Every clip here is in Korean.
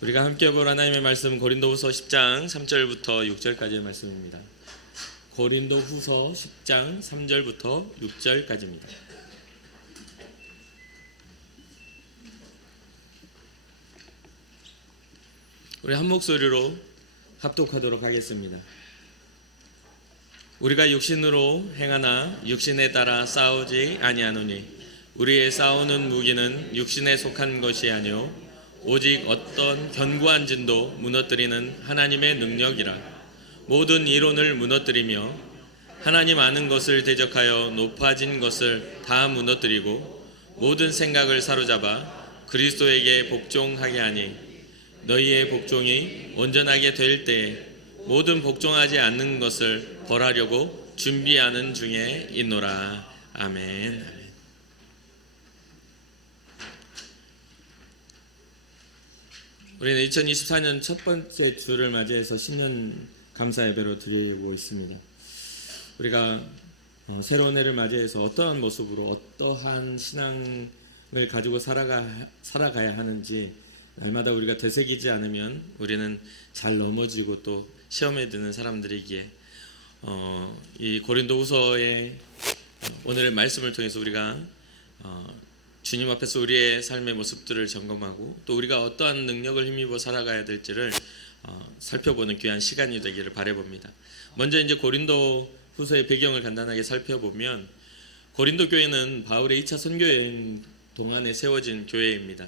우리가 함께 볼 하나님의 말씀 고린도후서 10장 3절부터 6절까지의 말씀입니다. 고린도후서 10장 3절부터 6절까지입니다. 우리 한 목소리로 합독하도록 하겠습니다. 우리가 육신으로 행하나 육신에 따라 싸우지 아니하노니 우리의 싸우는 무기는 육신에 속한 것이 아니요 오직 어떤 견고한 진도 무너뜨리는 하나님의 능력이라. 모든 이론을 무너뜨리며 하나님 아는 것을 대적하여 높아진 것을 다 무너뜨리고 모든 생각을 사로잡아 그리스도에게 복종하게 하니 너희의 복종이 온전하게 될 때에 모든 복종하지 않는 것을 벌하려고 준비하는 중에 있노라. 아멘. 우리는 2024년 첫 번째 주를 맞이해서 신년 감사 예배로 드리고 있습니다. 우리가 새로운 해를 맞이해서 어떠한 모습으로 어떠한 신앙을 가지고 살아가야 하는지 날마다 우리가 되새기지 않으면 우리는 잘 넘어지고 또 시험에 드는 사람들이기에 이 고린도후서의 오늘의 말씀을 통해서 우리가 주님 앞에서 우리의 삶의 모습들을 점검하고 또 우리가 어떠한 능력을 힘입어 살아가야 될지를 살펴보는 귀한 시간이 되기를 바라봅니다. 먼저 이제 고린도후서의 배경을 간단하게 살펴보면 고린도 교회는 바울의 2차 선교 여행 동안에 세워진 교회입니다.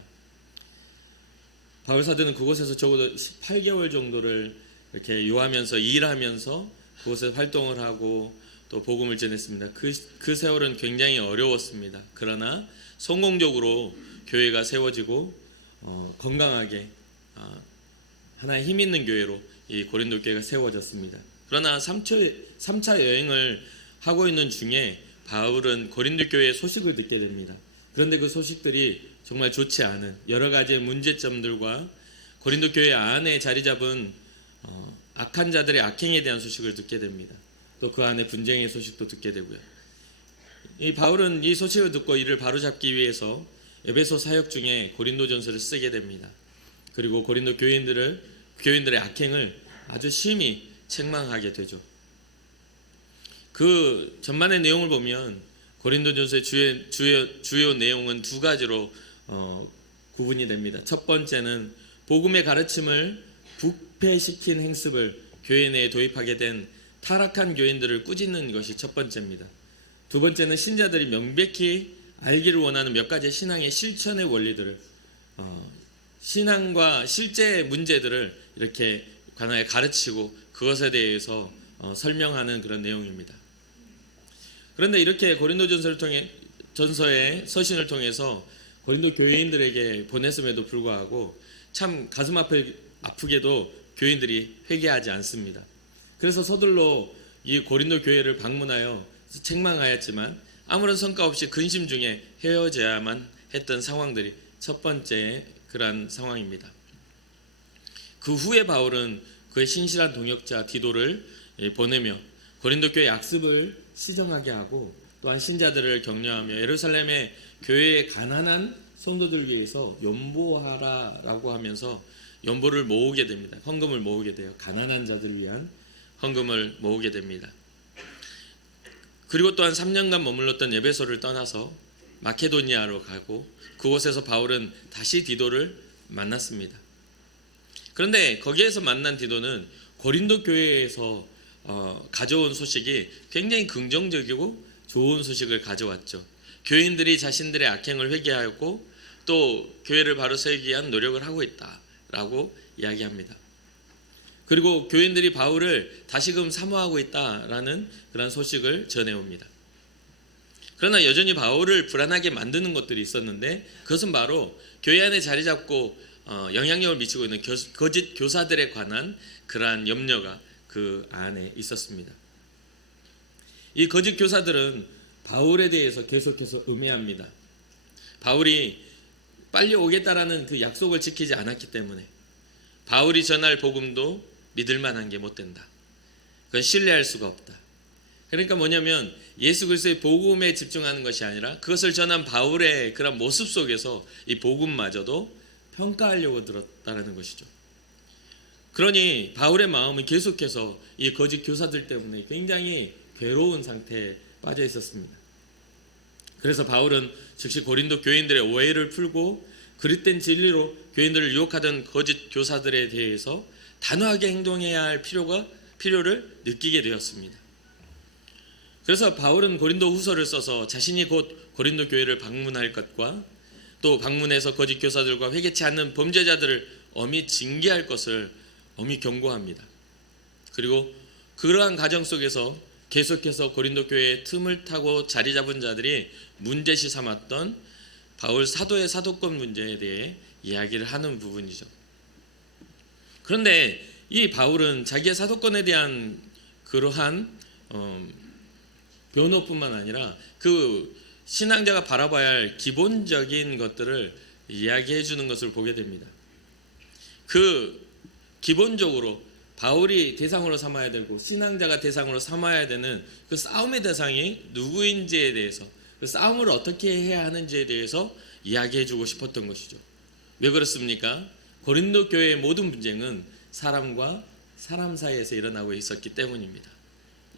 바울 사도는 그곳에서 적어도 18개월 정도를 이렇게 유하면서 일하면서 그곳에 활동을 하고 또 복음을 전했습니다. 그 세월은 굉장히 어려웠습니다. 그러나 성공적으로 교회가 세워지고 건강하게 하나의 힘 있는 교회로 이 고린도 교회가 세워졌습니다. 그러나 3차 여행을 하고 있는 중에 바울은 고린도 교회의 소식을 듣게 됩니다. 그런데 그 소식들이 정말 좋지 않은 여러 가지의 문제점들과 고린도 교회 안에 자리 잡은 악한 자들의 악행에 대한 소식을 듣게 됩니다. 또 그 안에 분쟁의 소식도 듣게 되고요. 이 바울은 이 소식을 듣고 이를 바로잡기 위해서 에베소 사역 중에 고린도전서를 쓰게 됩니다. 그리고 고린도 교인들의 악행을 아주 심히 책망하게 되죠. 그 전반의 내용을 보면 고린도전서의 주요 내용은 두 가지로 구분이 됩니다. 첫 번째는 복음의 가르침을 부패시킨 행습을 교회 내에 도입하게 된 타락한 교인들을 꾸짖는 것이 첫 번째입니다. 두 번째는 신자들이 명백히 알기를 원하는 몇 가지 신앙의 실천의 원리들을 신앙과 실제 문제들을 이렇게 관하에 가르치고 그것에 대해서 설명하는 그런 내용입니다. 그런데 이렇게 전서의 서신을 통해서 고린도 교인들에게 보냈음에도 불구하고 참 가슴 아프게도 교인들이 회개하지 않습니다. 그래서 서둘러 이 고린도 교회를 방문하여 책망하였지만 아무런 성과 없이 근심 중에 헤어져야만 했던 상황들이 첫 번째 그러한 상황입니다. 그 후에 바울은 그의 신실한 동역자 디도를 보내며 고린도 교회 약습을 시정하게 하고 또한 신자들을 격려하며 예루살렘의 교회의 가난한 성도들 위해서 연보하라라고 하면서 연보를 모으게 됩니다. 헌금을 모으게 돼요. 가난한 자들을 위한 헌금을 모으게 됩니다. 그리고 또한 3년간 머물렀던 에베소를 떠나서 마케도니아로 가고 그곳에서 바울은 다시 디도를 만났습니다. 그런데 거기에서 만난 디도는 고린도 교회에서 가져온 소식이 굉장히 긍정적이고 좋은 소식을 가져왔죠. 교인들이 자신들의 악행을 회개하고 또 교회를 바로 세우기 위한 노력을 하고 있다라고 이야기합니다. 그리고 교인들이 바울을 다시금 사모하고 있다라는 그런 소식을 전해옵니다. 그러나 여전히 바울을 불안하게 만드는 것들이 있었는데 그것은 바로 교회 안에 자리 잡고 영향력을 미치고 있는 거짓 교사들에 관한 그러한 염려가 그 안에 있었습니다. 이 거짓 교사들은 바울에 대해서 계속해서 음해합니다. 바울이 빨리 오겠다라는 그 약속을 지키지 않았기 때문에 바울이 전할 복음도 믿을 만한 게 못 된다. 그건 신뢰할 수가 없다. 그러니까 뭐냐면 예수 그리스도의 복음에 집중하는 것이 아니라 그것을 전한 바울의 그런 모습 속에서 이 복음마저도 평가하려고 들었다라는 것이죠. 그러니 바울의 마음은 계속해서 이 거짓 교사들 때문에 굉장히 괴로운 상태에 빠져 있었습니다. 그래서 바울은 즉시 고린도 교인들의 오해를 풀고 그릇된 진리로 교인들을 유혹하던 거짓 교사들에 대해서 단호하게 행동해야 할 필요를 느끼게 되었습니다. 그래서 바울은 고린도 후서를 써서 자신이 곧 고린도 교회를 방문할 것과 또 방문해서 거짓 교사들과 회개치 않는 범죄자들을 엄히 징계할 것을 엄히 경고합니다. 그리고 그러한 과정 속에서 계속해서 고린도 교회의 틈을 타고 자리 잡은 자들이 문제시 삼았던 바울 사도의 사도권 문제에 대해 이야기를 하는 부분이죠. 그런데 이 바울은 자기의 사도권에 대한 그러한 변호뿐만 아니라 그 신앙자가 바라봐야 할 기본적인 것들을 이야기해 주는 것을 보게 됩니다. 그 기본적으로 바울이 대상으로 삼아야 되고 신앙자가 대상으로 삼아야 되는 그 싸움의 대상이 누구인지에 대해서, 그 싸움을 어떻게 해야 하는지에 대해서 이야기해 주고 싶었던 것이죠. 왜 그렇습니까? 고린도 교회의 모든 분쟁은 사람과 사람 사이에서 일어나고 있었기 때문입니다.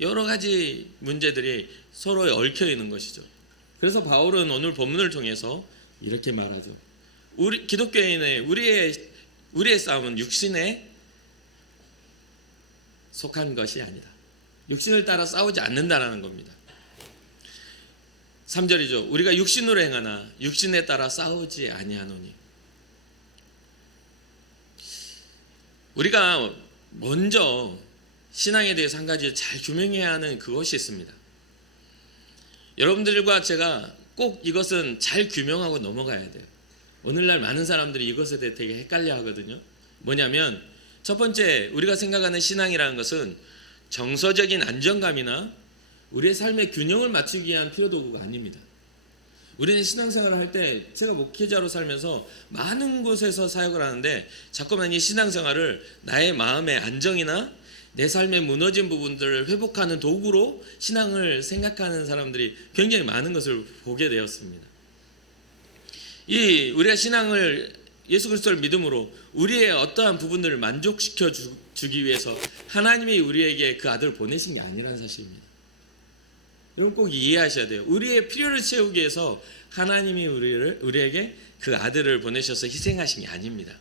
여러 가지 문제들이 서로에 얽혀 있는 것이죠. 그래서 바울은 오늘 본문을 통해서 이렇게 말하죠. 우리 기독교인의 우리의 싸움은 육신에 속한 것이 아니다. 육신을 따라 싸우지 않는다라는 겁니다. 3절이죠. 우리가 육신으로 행하나 육신에 따라 싸우지 아니하노니. 우리가 먼저 신앙에 대해서 한 가지 잘 규명해야 하는 그것이 있습니다. 여러분들과 제가 꼭 이것은 잘 규명하고 넘어가야 돼요. 오늘날 많은 사람들이 이것에 대해 되게 헷갈려 하거든요. 뭐냐면 첫 번째, 우리가 생각하는 신앙이라는 것은 정서적인 안정감이나 우리의 삶의 균형을 맞추기 위한 필요도구가 아닙니다. 우리는 신앙생활을 할 때, 제가 목회자로 살면서 많은 곳에서 사역을 하는데 자꾸만 이 신앙생활을 나의 마음의 안정이나 내 삶의 무너진 부분들을 회복하는 도구로 신앙을 생각하는 사람들이 굉장히 많은 것을 보게 되었습니다. 우리가 신앙을, 예수 그리스도를 믿음으로 우리의 어떠한 부분들을 만족시켜 주기 위해서 하나님이 우리에게 그 아들을 보내신 게 아니라는 사실입니다. 여러분 꼭 이해하셔야 돼요. 우리의 필요를 채우기 위해서 하나님이 우리에게 그 아들을 보내셔서 희생하신 게 아닙니다.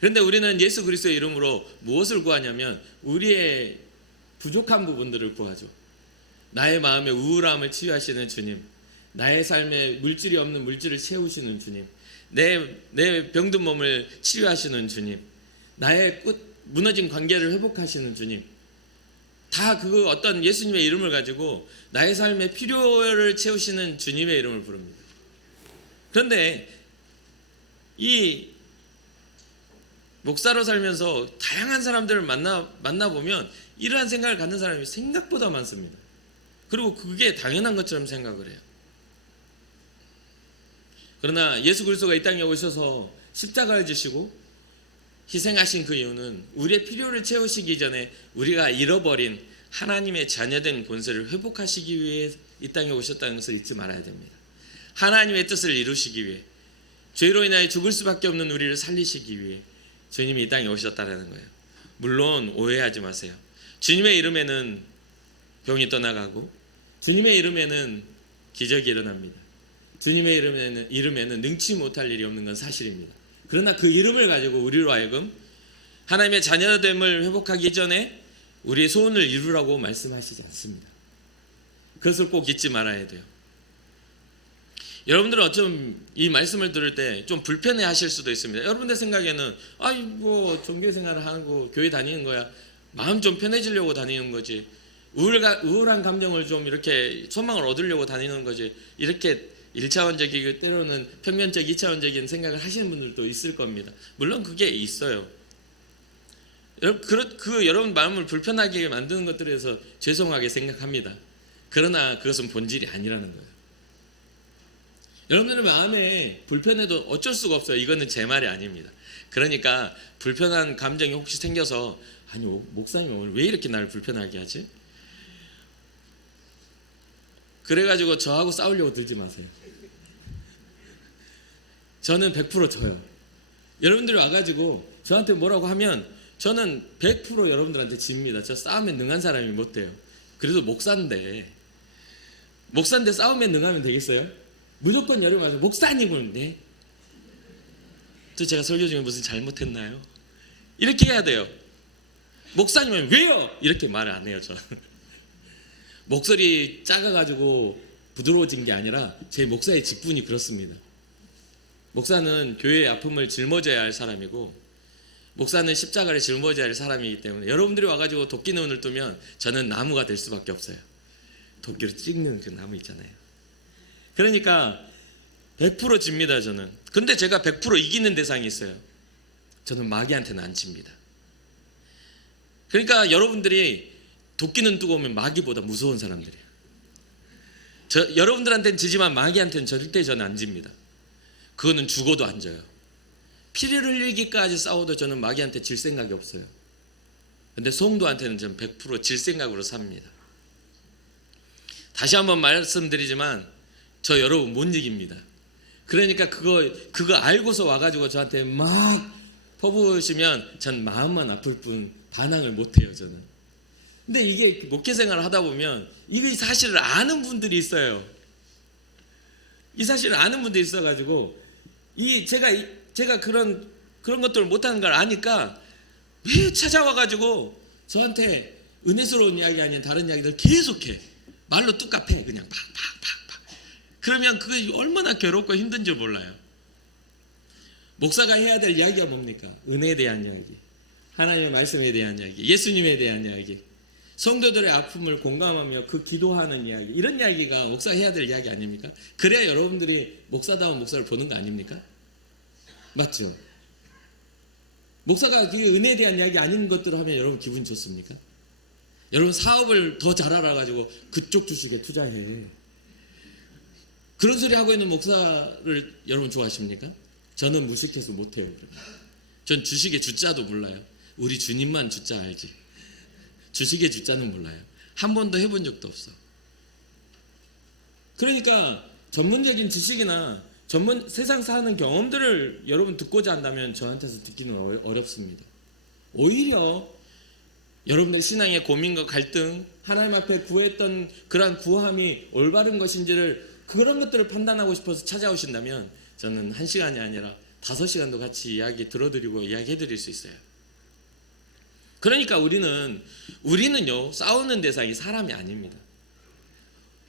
그런데 우리는 예수 그리스도의 이름으로 무엇을 구하냐면 우리의 부족한 부분들을 구하죠. 나의 마음의 우울함을 치유하시는 주님, 나의 삶에 물질이 없는 물질을 채우시는 주님, 내 병든 몸을 치유하시는 주님, 나의 무너진 관계를 회복하시는 주님, 다 그 어떤 예수님의 이름을 가지고 나의 삶의 필요를 채우시는 주님의 이름을 부릅니다. 그런데 이 목사로 살면서 다양한 사람들을 만나보면 이러한 생각을 갖는 사람이 생각보다 많습니다. 그리고 그게 당연한 것처럼 생각을 해요. 그러나 예수 그리스도가 이 땅에 오셔서 십자가를 지시고 희생하신 그 이유는 우리의 필요를 채우시기 전에 우리가 잃어버린 하나님의 자녀된 권세를 회복하시기 위해 이 땅에 오셨다는 것을 잊지 말아야 됩니다. 하나님의 뜻을 이루시기 위해, 죄로 인하여 죽을 수밖에 없는 우리를 살리시기 위해 주님이 이 땅에 오셨다는 거예요. 물론 오해하지 마세요. 주님의 이름에는 병이 떠나가고 주님의 이름에는 기적이 일어납니다. 주님의 이름에는 능치 못할 일이 없는 건 사실입니다. 그러나 그 이름을 가지고 우리로 하여금 하나님의 자녀됨을 회복하기 전에 우리의 소원을 이루라고 말씀하시지 않습니다. 그것을 꼭 잊지 말아야 돼요. 여러분들은 어쩜 이 말씀을 들을 때 좀 불편해 하실 수도 있습니다. 여러분들 생각에는 뭐 종교생활을 하고 교회 다니는 거야, 마음 좀 편해지려고 다니는 거지, 우울한 감정을 좀 이렇게 소망을 얻으려고 다니는 거지, 이렇게 1차원적이고 때로는 평면적 2차원적인 생각을 하시는 분들도 있을 겁니다. 물론 그게 있어요. 여러분 마음을 불편하게 만드는 것들에 대해서 죄송하게 생각합니다. 그러나 그것은 본질이 아니라는 거예요. 여러분들의 마음에 불편해도 어쩔 수가 없어요. 이거는 제 말이 아닙니다. 그러니까 불편한 감정이 혹시 생겨서 목사님 오늘 왜 이렇게 나를 불편하게 하지? 그래가지고 저하고 싸우려고 들지 마세요. 저는 100% 져요. 여러분들이 와가지고 저한테 뭐라고 하면 저는 100% 여러분들한테 집니다. 저 싸움에 능한 사람이 못 돼요. 그래도 목사인데 싸움에 능하면 되겠어요? 무조건 여러분 와서 목사님은 네. 또 제가 설교 중에 무슨 잘못했나요? 이렇게 해야 돼요. 목사님은 왜요? 이렇게 말을 안 해요. 저는 목소리 작아가지고 부드러워진 게 아니라 제 목사의 직분이 그렇습니다. 목사는 교회의 아픔을 짊어져야 할 사람이고, 목사는 십자가를 짊어져야 할 사람이기 때문에 여러분들이 와가지고 도끼 눈을 뜨면 저는 나무가 될 수밖에 없어요. 도끼로 찍는 그 나무 있잖아요. 그러니까 100% 집니다. 저는. 근데 제가 100% 이기는 대상이 있어요. 저는 마귀한테는 안 집니다. 그러니까 여러분들이 도끼는 뜨거우면 마귀보다 무서운 사람들이에요. 여러분들한테는 지지만 마귀한테는 절대 저는 안 집니다. 그거는 죽어도 안 져요. 피를 흘리기까지 싸워도 저는 마귀한테 질 생각이 없어요. 근데 성도한테는 저는 100% 질 생각으로 삽니다. 다시 한번 말씀드리지만 저 여러분 못 이깁니다. 그러니까 그거 알고서 와가지고 저한테 막 퍼부으시면 전 마음만 아플 뿐 반항을 못해요. 저는. 근데 이게 목회생활을 하다 보면 이 사실을 아는 분들이 있어요. 이 사실을 아는 분들이 있어가지고 제가 그런 것들을 못하는 걸 아니까 왜 찾아와가지고 저한테 은혜스러운 이야기 아닌 다른 이야기들 계속해. 말로 뚝갑해. 그냥 팍팍팍팍. 그러면 그게 얼마나 괴롭고 힘든지 몰라요. 목사가 해야 될 이야기가 뭡니까? 은혜에 대한 이야기, 하나님의 말씀에 대한 이야기, 예수님에 대한 이야기, 성도들의 아픔을 공감하며 그 기도하는 이야기, 이런 이야기가 목사가 해야 될 이야기 아닙니까? 그래야 여러분들이 목사다운 목사를 보는 거 아닙니까? 맞죠? 목사가 은혜에 대한 이야기 아닌 것들을 하면 여러분 기분 좋습니까? 여러분 사업을 더 잘 알아가지고 그쪽 주식에 투자해. 그런 소리 하고 있는 목사를 여러분 좋아하십니까? 저는 무식해서 못해요. 전 주식의 주자도 몰라요. 우리 주님만 주자 알지. 주식의 주자는 몰라요. 한 번도 해본 적도 없어. 그러니까 전문적인 지식이나 세상 사는 경험들을 여러분 듣고자 한다면 저한테서 듣기는 어렵습니다. 오히려 여러분의 신앙의 고민과 갈등, 하나님 앞에 구했던 그러한 구함이 올바른 것인지를 그런 것들을 판단하고 싶어서 찾아오신다면 저는 1시간이 아니라 5시간도 같이 이야기 들어드리고 이야기해드릴 수 있어요. 그러니까 우리는요 싸우는 대상이 사람이 아닙니다.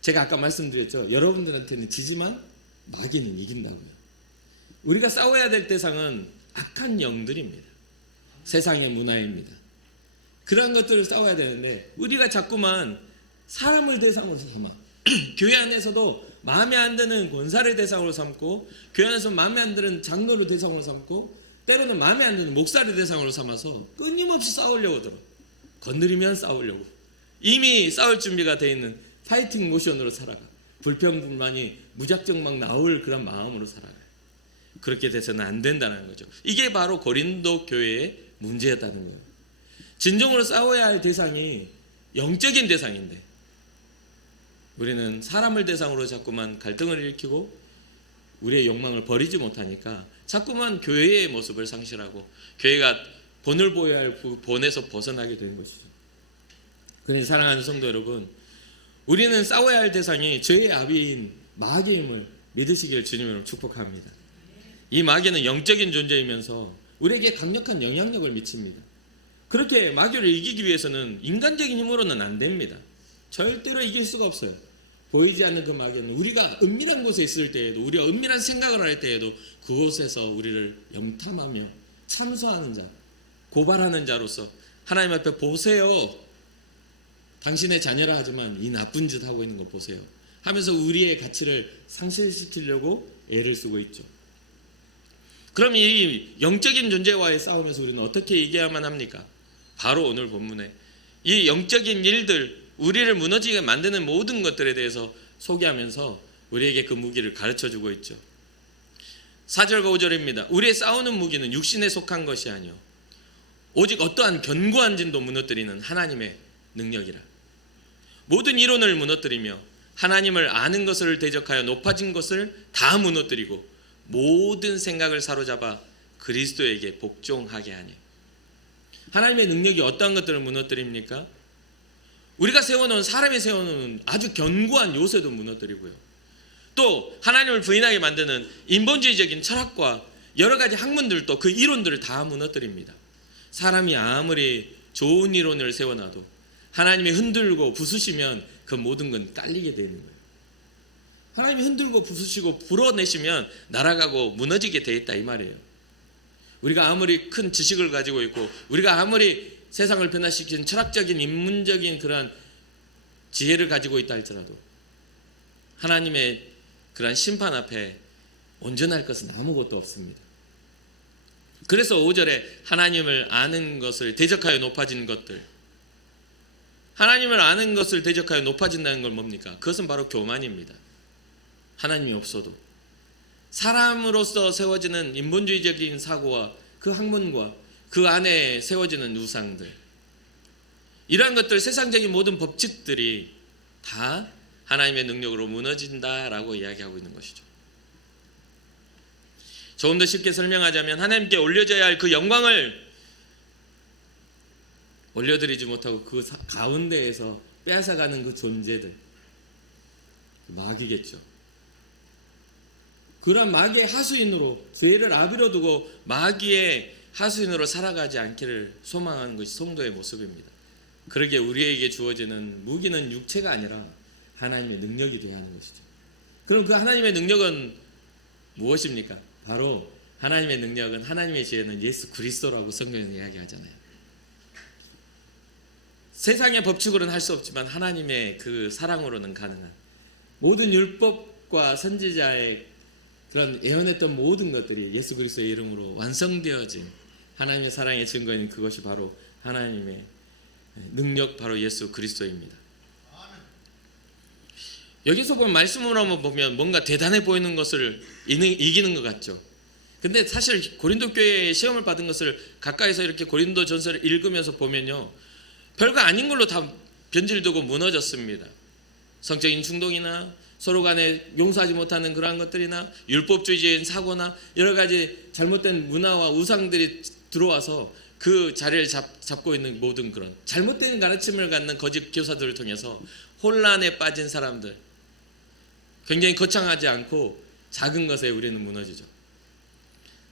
제가 아까 말씀드렸죠. 여러분들한테는 지지만 마귀는 이긴다고요. 우리가 싸워야 될 대상은 악한 영들입니다. 세상의 문화입니다. 그런 것들을 싸워야 되는데 우리가 자꾸만 사람을 대상으로 삼아 교회 안에서도 마음에 안 드는 권사를 대상으로 삼고 교회 안에서 마음에 안 드는 장로를 대상으로 삼고 때로는 마음에 안 드는 목사를 대상으로 삼아서 끊임없이 싸우려고 들어. 건드리면 싸우려고. 이미 싸울 준비가 되어 있는 파이팅 모션으로 살아가. 불평불만이 무작정 막 나올 그런 마음으로 살아가요. 그렇게 돼서는 안 된다는 거죠. 이게 바로 고린도 교회의 문제였다는 거예요. 진정으로 싸워야 할 대상이 영적인 대상인데 우리는 사람을 대상으로 자꾸만 갈등을 일으키고 우리의 욕망을 버리지 못하니까 자꾸만 교회의 모습을 상실하고 교회가 본을 보여야 할 본에서 벗어나게 되는 것이죠. 그래서 사랑하는 성도 여러분, 우리는 싸워야 할 대상이 죄의 아비인 마귀임을 믿으시길 주님으로 축복합니다. 이 마귀는 영적인 존재이면서 우리에게 강력한 영향력을 미칩니다. 그렇게 마귀를 이기기 위해서는 인간적인 힘으로는 안 됩니다. 절대로 이길 수가 없어요. 보이지 않는 그 마귀는 우리가 은밀한 곳에 있을 때에도, 우리가 은밀한 생각을 할 때에도 그곳에서 우리를 염탐하며 참소하는 자, 고발하는 자로서 하나님 앞에 보세요. 당신의 자녀라 하지만 이 나쁜 짓 하고 있는 거 보세요 하면서 우리의 가치를 상실시키려고 애를 쓰고 있죠. 그럼 이 영적인 존재와의 싸움에서 우리는 어떻게 이겨야만 합니까? 바로 오늘 본문에 이 영적인 일들, 우리를 무너지게 만드는 모든 것들에 대해서 소개하면서 우리에게 그 무기를 가르쳐주고 있죠. 4절과 5절입니다. 우리의 싸우는 무기는 육신에 속한 것이 아니요 오직 어떠한 견고한 진도 무너뜨리는 하나님의 능력이라. 모든 이론을 무너뜨리며 하나님을 아는 것을 대적하여 높아진 것을 다 무너뜨리고 모든 생각을 사로잡아 그리스도에게 복종하게 하니. 하나님의 능력이 어떠한 것들을 무너뜨립니까? 우리가 세워놓은, 사람이 세워놓은 아주 견고한 요새도 무너뜨리고요, 또 하나님을 부인하게 만드는 인본주의적인 철학과 여러 가지 학문들도 그 이론들을 다 무너뜨립니다. 사람이 아무리 좋은 이론을 세워놔도 하나님이 흔들고 부수시면 그 모든 건 깔리게 되는 거예요. 하나님이 흔들고 부수시고 불어내시면 날아가고 무너지게 돼 있다, 이 말이에요. 우리가 아무리 큰 지식을 가지고 있고 우리가 아무리 세상을 변화시키는 철학적인 인문적인 그러한 지혜를 가지고 있다 할지라도 하나님의 그러한 심판 앞에 온전할 것은 아무것도 없습니다. 그래서 5절에 하나님을 아는 것을 대적하여 높아진 것들, 하나님을 아는 것을 대적하여 높아진다는 건 뭡니까? 그것은 바로 교만입니다. 하나님이 없어도 사람으로서 세워지는 인본주의적인 사고와 그 학문과 그 안에 세워지는 우상들, 이러한 것들, 세상적인 모든 법칙들이 다 하나님의 능력으로 무너진다라고 이야기하고 있는 것이죠. 조금 더 쉽게 설명하자면 하나님께 올려져야 할 그 영광을 올려드리지 못하고 그 가운데에서 빼앗아가는 그 존재들, 마귀겠죠. 그런 마귀의 하수인으로, 죄를 아비로 두고 마귀의 하수인으로 살아가지 않기를 소망하는 것이 성도의 모습입니다. 그러기에 우리에게 주어지는 무기는 육체가 아니라 하나님의 능력이 되어야 하는 것이죠. 그럼 그 하나님의 능력은 무엇입니까? 바로 하나님의 능력은, 하나님의 지혜는 예수 그리스도라고 성경에서 이야기하잖아요. 세상의 법칙으로는 할 수 없지만 하나님의 그 사랑으로는 가능한, 모든 율법과 선지자의 그런 예언했던 모든 것들이 예수 그리스도의 이름으로 완성되어진 하나님의 사랑의 증거인 그것이 바로 하나님의 능력, 바로 예수 그리스도입니다. 여기서 보면, 말씀으로만 보면 뭔가 대단해 보이는 것을 이기는 것 같죠. 근데 사실 고린도 교회에 시험을 받은 것을 가까이서 이렇게 고린도 전서를 읽으면서 보면요, 별거 아닌 걸로 다 변질되고 무너졌습니다. 성적인 충동이나 서로 간에 용서하지 못하는 그러한 것들이나 율법주의적인 사고나 여러 가지 잘못된 문화와 우상들이 들어와서 그 자리를 잡고 있는 모든 그런 잘못된 가르침을 갖는 거짓 교사들을 통해서 혼란에 빠진 사람들, 굉장히 거창하지 않고 작은 것에 우리는 무너지죠.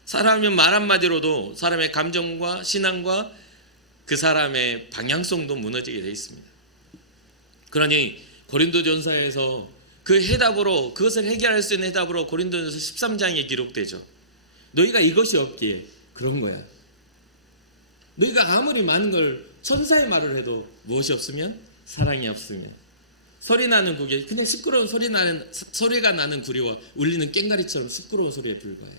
사람의 말 한마디로도 사람의 감정과 신앙과 그 사람의 방향성도 무너지게 되어 있습니다. 그러니 고린도전서에서 그 해답으로, 그것을 해결할 수 있는 해답으로 고린도전서 13장에 기록되죠. 너희가 이것이 없기에 그런 거야. 너희가 아무리 많은 걸 천사의 말을 해도 무엇이 없으면? 사랑이 없으면. 소리 나는 구게 그냥 시끄러운 소리가 나는 구리와 울리는 꽹과리처럼 시끄러운 소리에 불과해.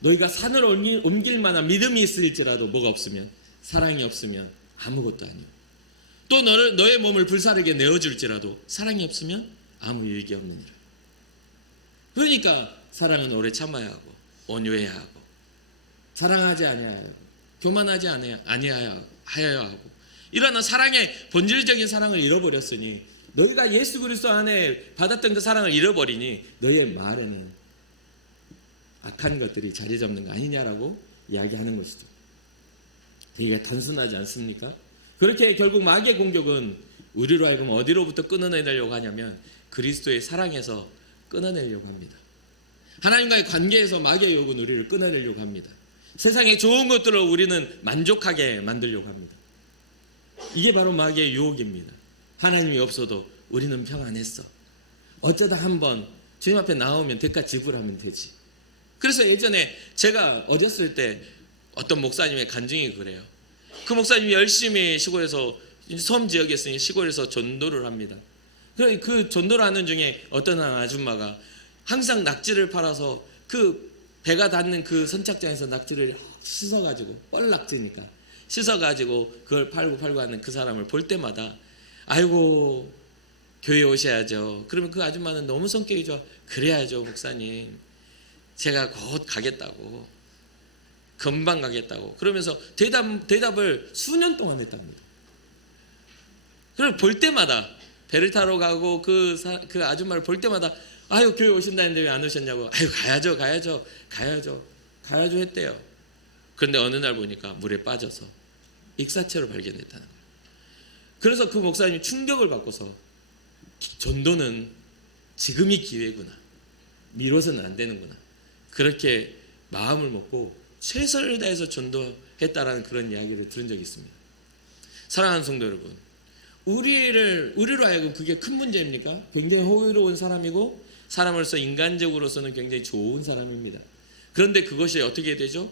너희가 산을 옮길 만한 믿음이 있을지라도 뭐가 없으면, 사랑이 없으면 아무것도 아니요. 또 너의 몸을 불사르게 내어줄지라도 사랑이 없으면 아무 유익이 없느니라. 그러니까 사랑은 오래 참아야 하고 온유해야 하고 사랑하지 아니하여 하고 교만하지 아니하여 하고, 이러한 사랑의 본질적인 사랑을 잃어버렸으니, 너희가 예수 그리스도 안에 받았던 그 사랑을 잃어버리니 너희의 말에는 악한 것들이 자리 잡는 거 아니냐라고 이야기하는 것이죠. 이게 단순하지 않습니까? 그렇게 결국 마귀의 공격은 우리로 하여금 어디로부터 끊어내려고 하냐면 그리스도의 사랑에서 끊어내려고 합니다. 하나님과의 관계에서 마귀의 유혹은 우리를 끊어내려고 합니다. 세상의 좋은 것들로 우리는 만족하게 만들려고 합니다. 이게 바로 마귀의 유혹입니다. 하나님이 없어도 우리는 평안했어. 어쩌다 한번 주님 앞에 나오면 대가 지불하면 되지. 그래서 예전에 제가 어렸을 때 어떤 목사님의 간증이 그래요. 그 목사님이 열심히 시골에서, 섬 지역에 있으니 시골에서 전도를 합니다. 그 전도를 하는 중에 어떤 한 아줌마가 항상 낙지를 팔아서 그 배가 닿는 그 선착장에서 낙지를 씻어가지고, 뻘낙지니까 씻어가지고 그걸 팔고 하는 그 사람을 볼 때마다 아이고 교회 오셔야죠. 그러면 그 아줌마는 너무 성격이 좋아. 그래야죠 목사님, 제가 곧 가겠다고, 금방 가겠다고 그러면서 대답을 수년 동안 했답니다. 그럼 볼 때마다 배를 타러 가고 그 아줌마를 볼 때마다 아유 교회 오신다는데 왜 안 오셨냐고, 아유 가야죠 했대요. 그런데 어느 날 보니까 물에 빠져서 익사체로 발견됐다는 거예요. 그래서 그 목사님이 충격을 받고서 전도는 지금이 기회구나, 미뤄서는 안 되는구나, 그렇게 마음을 먹고 최선을 다해서 전도했다라는 그런 이야기를 들은 적이 있습니다. 사랑하는 성도 여러분, 우리로 하여금 그게 큰 문제입니까? 굉장히 호의로운 사람이고 사람으로서 인간적으로서는 굉장히 좋은 사람입니다. 그런데 그것이 어떻게 되죠?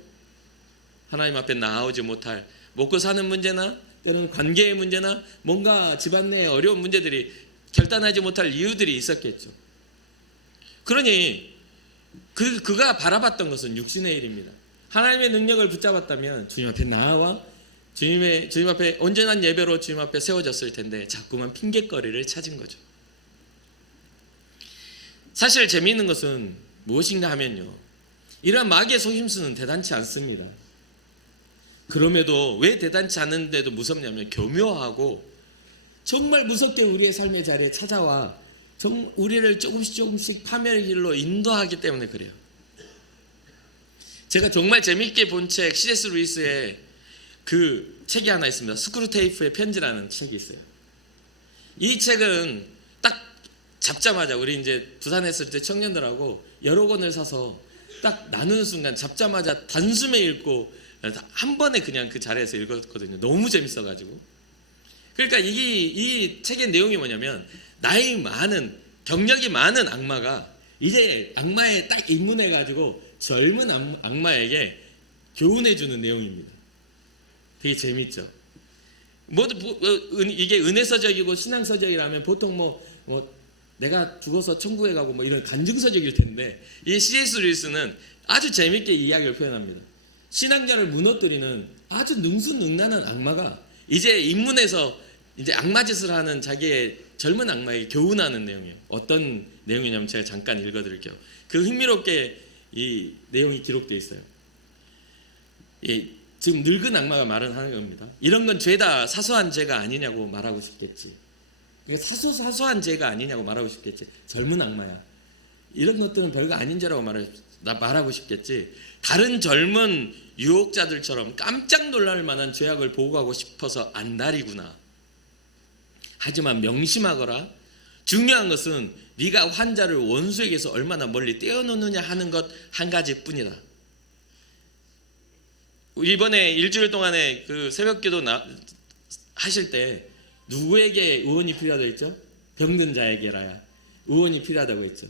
하나님 앞에 나아오지 못할 먹고 사는 문제나 때로는 관계의 문제나 뭔가 집안 내에 어려운 문제들이 결단하지 못할 이유들이 있었겠죠. 그러니 그가 바라봤던 것은 육신의 일입니다. 하나님의 능력을 붙잡았다면 주님 앞에 나아와 주님 앞에 온전한 예배로 주님 앞에 세워졌을 텐데 자꾸만 핑계거리를 찾은 거죠. 사실 재미있는 것은 무엇인가 하면요, 이러한 마귀의 속임수는 대단치 않습니다. 그럼에도 왜 대단치 않은데도 무섭냐면 교묘하고 정말 무섭게 우리의 삶의 자리에 찾아와 우리를 조금씩 파멸의 길로 인도하기 때문에 그래요. 제가 정말 재미있게 본 책, C.S. 루이스의 그 책이 하나 있습니다. 스크루테이프의 편지라는 책이 있어요. 이 책은 딱 잡자마자, 우리 이제 부산에 있을 때 청년들하고 여러 권을 사서 딱 나누는 순간 잡자마자 단숨에 읽고 한 번에 그냥 그 자리에서 읽었거든요. 너무 재밌어가지고. 그러니까 이 책의 내용이 뭐냐면, 나이 많은, 경력이 많은 악마가 이제 악마에 딱 입문해가지고 젊은 악마에게 교훈해주는 내용입니다. 되게 재밌죠. 이게 은혜서적이고 신앙서적이라면 보통 내가 죽어서 천국에 가고 이런 간증서적일 텐데, 이 C.S. 루이스는 아주 재밌게 이야기를 표현합니다. 신앙자를 무너뜨리는 아주 능수능란한 악마가 이제 입문해서 이제 악마짓을 하는 자기의 젊은 악마에게 교훈하는 내용이에요. 어떤 내용이냐면 제가 잠깐 읽어드릴게요. 그 흥미롭게 이 내용이 기록되어 있어요. 지금 늙은 악마가 말을 하는 겁니다. 이런 건 죄다, 사소한 죄가 아니냐고 말하고 싶겠지. 사소한 죄가 아니냐고 말하고 싶겠지. 젊은 악마야. 이런 것들은 별거 아닌 죄라고 말하고 싶겠지. 다른 젊은 유혹자들처럼 깜짝 놀랄 만한 죄악을 보고하고 싶어서 안달이구나. 하지만 명심하거라. 중요한 것은 네가 환자를 원수에게서 얼마나 멀리 떼어놓느냐 하는 것 한 가지뿐이다. 이번에 일주일 동안에 그 새벽기도 하실 때 누구에게 의원이 필요하다고 했죠? 병든 자에게라야 의원이 필요하다고 했죠.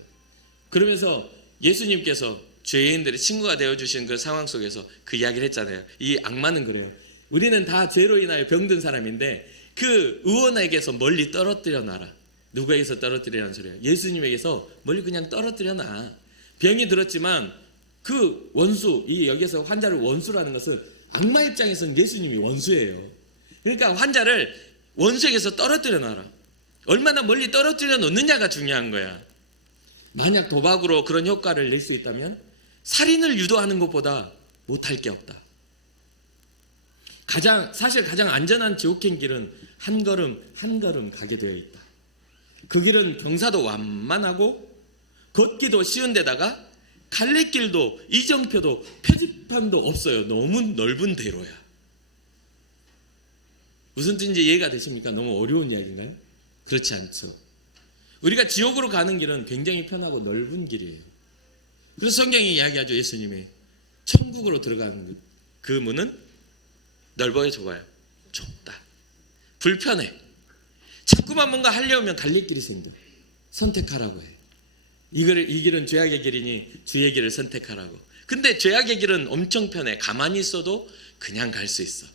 그러면서 예수님께서 죄인들의 친구가 되어주신 그 상황 속에서 그 이야기를 했잖아요. 이 악마는 그래요. 우리는 다 죄로 인하여 병든 사람인데 그 의원에게서 멀리 떨어뜨려 놔라. 누구에게서 떨어뜨리라는 소리예요? 예수님에게서 멀리 그냥 떨어뜨려 놔. 병이 들었지만 그 원수, 여기서 환자를 원수라는 것은 악마 입장에서는 예수님이 원수예요. 그러니까 환자를 원수에게서 떨어뜨려 놔라. 얼마나 멀리 떨어뜨려 놓느냐가 중요한 거야. 만약 도박으로 그런 효과를 낼 수 있다면 살인을 유도하는 것보다 못할 게 없다. 사실 가장 안전한 지옥행 길은 한 걸음 한 걸음 가게 되어 있다. 그 길은 경사도 완만하고 걷기도 쉬운 데다가 갈래길도 이정표도 표지판도 없어요. 너무 넓은 대로야. 무슨 뜻인지 이해가 되십니까? 너무 어려운 이야기인가요? 그렇지 않죠. 우리가 지옥으로 가는 길은 굉장히 편하고 넓은 길이에요. 그래서 성경이 이야기하죠. 예수님의 천국으로 들어가는 그 문은 넓어요, 좁아요? 좁다. 불편해. 자꾸만 뭔가 하려면 갈래길이 생겨. 선택하라고 해. 이 길은 죄악의 길이니 주의 길을 선택하라고. 근데 죄악의 길은 엄청 편해. 가만히 있어도 그냥 갈 수 있어.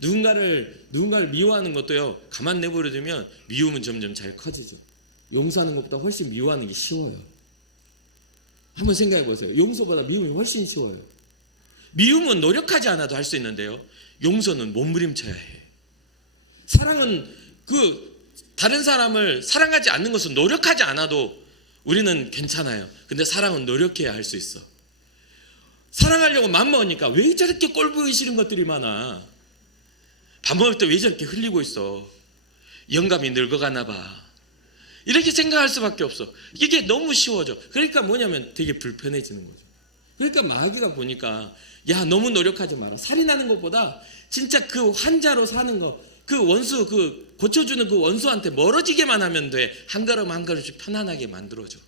누군가를 미워하는 것도요, 가만 내버려두면 미움은 점점 잘 커지죠. 용서하는 것보다 훨씬 미워하는 게 쉬워요. 한번 생각해 보세요. 용서보다 미움이 훨씬 쉬워요. 미움은 노력하지 않아도 할 수 있는데요, 용서는 몸부림쳐야 해. 사랑은 다른 사람을 사랑하지 않는 것은 노력하지 않아도 우리는 괜찮아요. 근데 사랑은 노력해야 할 수 있어. 사랑하려고 맘먹으니까 왜 저렇게 꼴 보기 싫은 것들이 많아. 밥 먹을 때 왜 저렇게 흘리고 있어. 영감이 늙어가나 봐. 이렇게 생각할 수밖에 없어. 이게 너무 쉬워져. 그러니까 뭐냐면 되게 불편해지는 거죠. 그러니까 마귀가 보니까 야 너무 노력하지 마라. 살인하는 것보다 진짜 그 환자로 사는 거, 그 원수, 그 고쳐주는 그 원수한테 멀어지게만 하면 돼. 한 걸음 한 걸음씩 편안하게 만들어줘.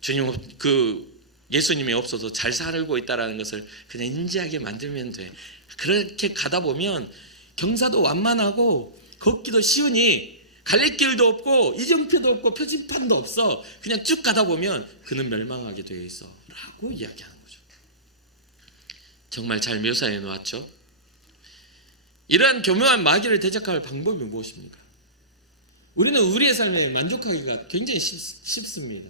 주님 그 예수님이 없어도 잘 살고 있다라는 것을 그냥 인지하게 만들면 돼. 그렇게 가다 보면 경사도 완만하고 걷기도 쉬우니 갈래길도 없고 이정표도 없고 표지판도 없어. 그냥 쭉 가다 보면 그는 멸망하게 되어 있어 라고 이야기하는 거죠. 정말 잘 묘사해 놓았죠. 이러한 교묘한 마귀를 대적할 방법이 무엇입니까? 우리는 우리의 삶에 만족하기가 굉장히 쉽습니다.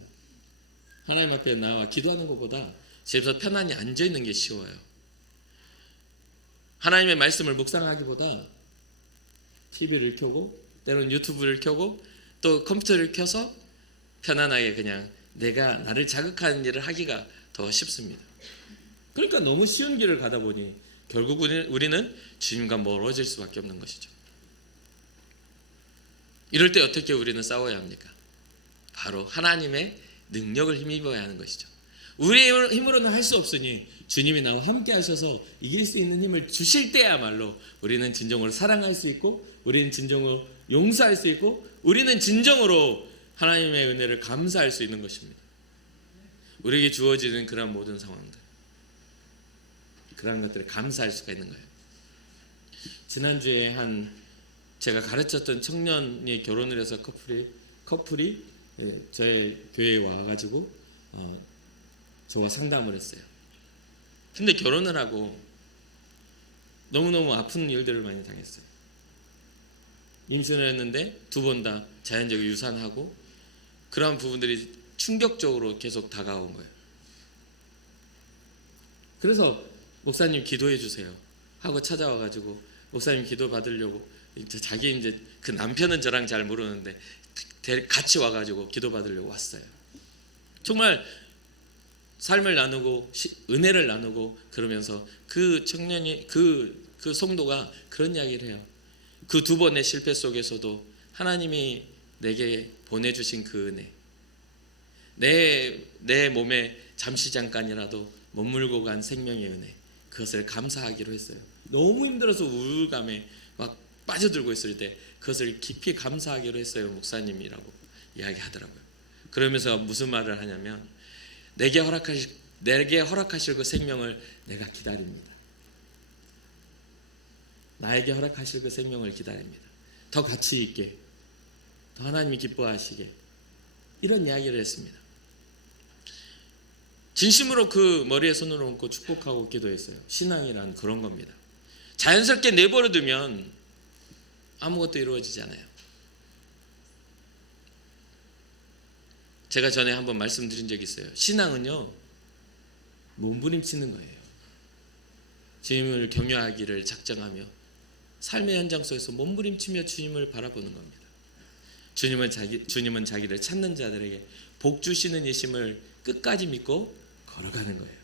하나님 앞에 나와 기도하는 것보다 집에서 편안히 앉아있는 게 쉬워요. 하나님의 말씀을 묵상하기보다 TV를 켜고 때로는 유튜브를 켜고 또 컴퓨터를 켜서 편안하게 그냥 내가 나를 자극하는 일을 하기가 더 쉽습니다. 그러니까 너무 쉬운 길을 가다 보니 결국 우리는 주님과 멀어질 수밖에 없는 것이죠. 이럴 때 어떻게 우리는 싸워야 합니까? 바로 하나님의 능력을 힘입어야 하는 것이죠. 우리의 힘으로는 할 수 없으니 주님이 나와 함께 하셔서 이길 수 있는 힘을 주실 때야말로 우리는 진정으로 사랑할 수 있고, 우리는 진정으로 용서할 수 있고, 우리는 진정으로 하나님의 은혜를 감사할 수 있는 것입니다. 우리에게 주어지는 그런 모든 상황들, 그런 것들을 감사할 수가 있는 거예요. 지난주에 제가 가르쳤던 청년이 결혼을 해서 커플이 저의 교회에 와가지고 저와 상담을 했어요. 근데 결혼을 하고 너무너무 아픈 일들을 많이 당했어요. 임신을 했는데 2번 다 자연적으로 유산하고, 그런 부분들이 충격적으로 계속 다가온 거예요. 그래서 목사님 기도해 주세요 하고 찾아와가지고 목사님 기도 받으려고, 자기 이제 그 남편은 저랑 잘 모르는데 같이 와가지고 기도 받으려고 왔어요. 정말 삶을 나누고 은혜를 나누고 그러면서 그 청년이 그 성도가 그런 이야기를 해요. 그 2번의 실패 속에서도 하나님이 내게 보내주신 그 은혜, 내 몸에 잠시 잠깐이라도 머물고 간 생명의 은혜, 그것을 감사하기로 했어요. 너무 힘들어서 우울감에 막 빠져들고 있을 때 그것을 깊이 감사하기로 했어요, 목사님이라고 이야기하더라고요. 그러면서 무슨 말을 하냐면, 내게 허락하실 그 생명을 내가 기다립니다. 나에게 허락하실 그 생명을 기다립니다. 더 가치 있게, 더 하나님이 기뻐하시게, 이런 이야기를 했습니다. 진심으로 그 머리에 손을 얹고 축복하고 기도했어요. 신앙이란 그런 겁니다. 자연스럽게 내버려 두면 아무것도 이루어지지 않아요. 제가 전에 한번 말씀드린 적이 있어요. 신앙은요, 몸부림치는 거예요. 주님을 경외하기를 작정하며 삶의 현장 속에서 몸부림치며 주님을 바라보는 겁니다. 주님은 자기를 찾는 자들에게 복 주시는 이심을 끝까지 믿고 걸어가는 거예요.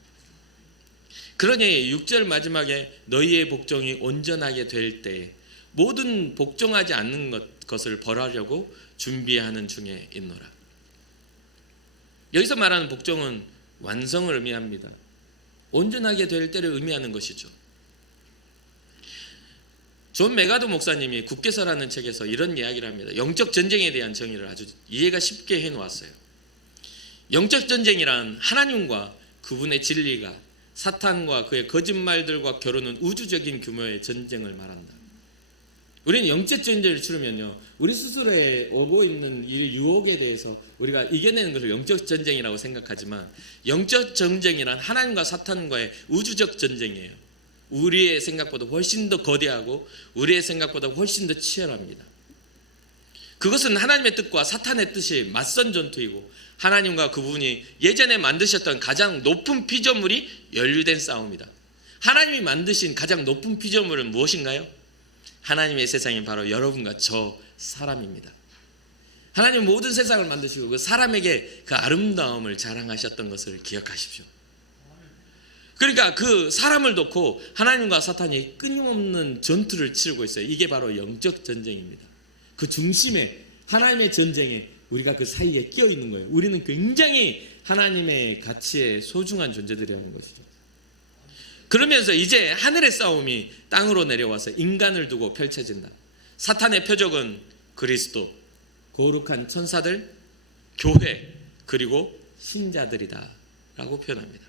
그러니 6절 마지막에 너희의 복종이 온전하게 될 때에 모든 복종하지 않는 것을 벌하려고 준비하는 중에 있노라. 여기서 말하는 복종은 완성을 의미합니다. 온전하게 될 때를 의미하는 것이죠. 존 메가도 목사님이 국계서라는 책에서 이런 이야기를 합니다. 영적 전쟁에 대한 정의를 아주 이해가 쉽게 해놓았어요. 영적 전쟁이란 하나님과 그분의 진리가 사탄과 그의 거짓말들과 겨루는 우주적인 규모의 전쟁을 말한다. 우리는 영적 전쟁을 치르면요, 우리 스스로에 오고 있는 이 유혹에 대해서 우리가 이겨내는 것을 영적 전쟁이라고 생각하지만, 영적 전쟁이란 하나님과 사탄과의 우주적 전쟁이에요. 우리의 생각보다 훨씬 더 거대하고 우리의 생각보다 훨씬 더 치열합니다. 그것은 하나님의 뜻과 사탄의 뜻이 맞선 전투이고, 하나님과 그분이 예전에 만드셨던 가장 높은 피조물이 연루된 싸움이다. 하나님이 만드신 가장 높은 피조물은 무엇인가요? 하나님의 세상이 바로 여러분과 저 사람입니다. 하나님 모든 세상을 만드시고 그 사람에게 그 아름다움을 자랑하셨던 것을 기억하십시오. 그러니까 그 사람을 놓고 하나님과 사탄이 끊임없는 전투를 치르고 있어요. 이게 바로 영적 전쟁입니다. 그 중심에, 하나님의 전쟁에 우리가 그 사이에 끼어 있는 거예요. 우리는 굉장히 하나님의 가치에 소중한 존재들이라는 것이죠. 그러면서 이제 하늘의 싸움이 땅으로 내려와서 인간을 두고 펼쳐진다. 사탄의 표적은 그리스도, 거룩한 천사들, 교회, 그리고 신자들이다 라고 표현합니다.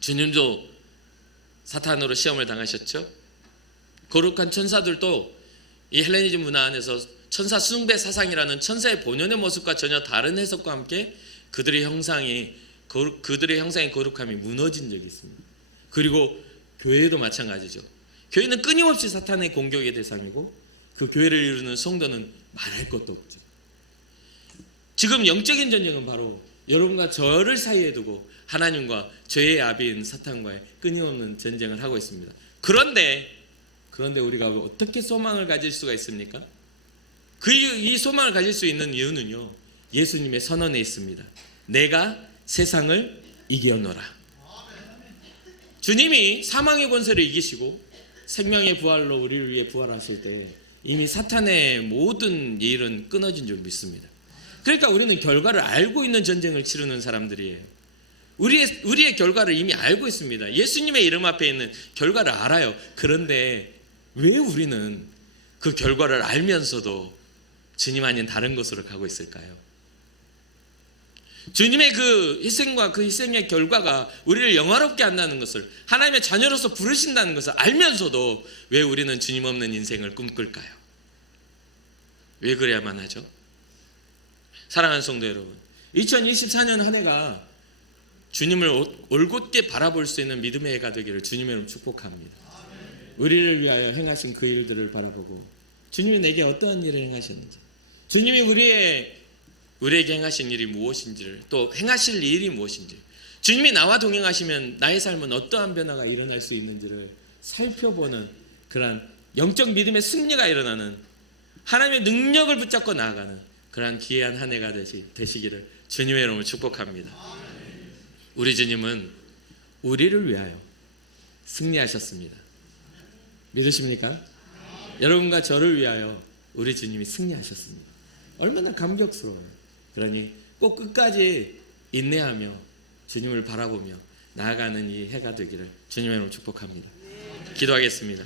주님도 사탄으로 시험을 당하셨죠. 거룩한 천사들도 이 헬레니즘 문화 안에서 천사 숭배 사상이라는 천사의 본연의 모습과 전혀 다른 해석과 함께 그들의 형상의 거룩함이 무너진 적이 있습니다. 그리고 교회도 마찬가지죠. 교회는 끊임없이 사탄의 공격의 대상이고 그 교회를 이루는 성도는 말할 것도 없죠. 지금 영적인 전쟁은 바로 여러분과 저를 사이에 두고 하나님과 죄의 아비인 사탄과의 끊임없는 전쟁을 하고 있습니다. 그런데 우리가 어떻게 소망을 가질 수가 있습니까? 이 소망을 가질 수 있는 이유는요, 예수님의 선언에 있습니다. 내가 세상을 이겨노라. 주님이 사망의 권세를 이기시고 생명의 부활로 우리를 위해 부활하실 때 이미 사탄의 모든 일은 끊어진 줄 믿습니다. 그러니까 우리는 결과를 알고 있는 전쟁을 치르는 사람들이에요. 우리의 결과를 이미 알고 있습니다. 예수님의 이름 앞에 있는 결과를 알아요. 그런데 왜 우리는 그 결과를 알면서도 주님 아닌 다른 곳으로 가고 있을까요? 주님의 그 희생과 그 희생의 결과가 우리를 영화롭게 한다는 것을, 하나님의 자녀로서 부르신다는 것을 알면서도 왜 우리는 주님 없는 인생을 꿈꿀까요? 왜 그래야만 하죠? 사랑하는 성도 여러분, 2024년 한 해가 주님을 올곧게 바라볼 수 있는 믿음의 해가 되기를 주님의 이름으로 축복합니다. 우리를 위하여 행하신 그 일들을 바라보고 주님이 내게 어떠한 일을 행하셨는지, 주님이 우리에게 행하신 일이 무엇인지를, 또 행하실 일이 무엇인지, 주님이 나와 동행하시면 나의 삶은 어떠한 변화가 일어날 수 있는지를 살펴보는 그러한 영적 믿음의 승리가 일어나는, 하나님의 능력을 붙잡고 나아가는 그러한 귀한 한 해가 되시기를 주님의 이름으로 축복합니다. 우리 주님은 우리를 위하여 승리하셨습니다. 믿으십니까? 여러분과 저를 위하여 우리 주님이 승리하셨습니다. 얼마나 감격스러워요. 그러니 꼭 끝까지 인내하며 주님을 바라보며 나아가는 이 해가 되기를 주님의 이름으로 축복합니다. 기도하겠습니다.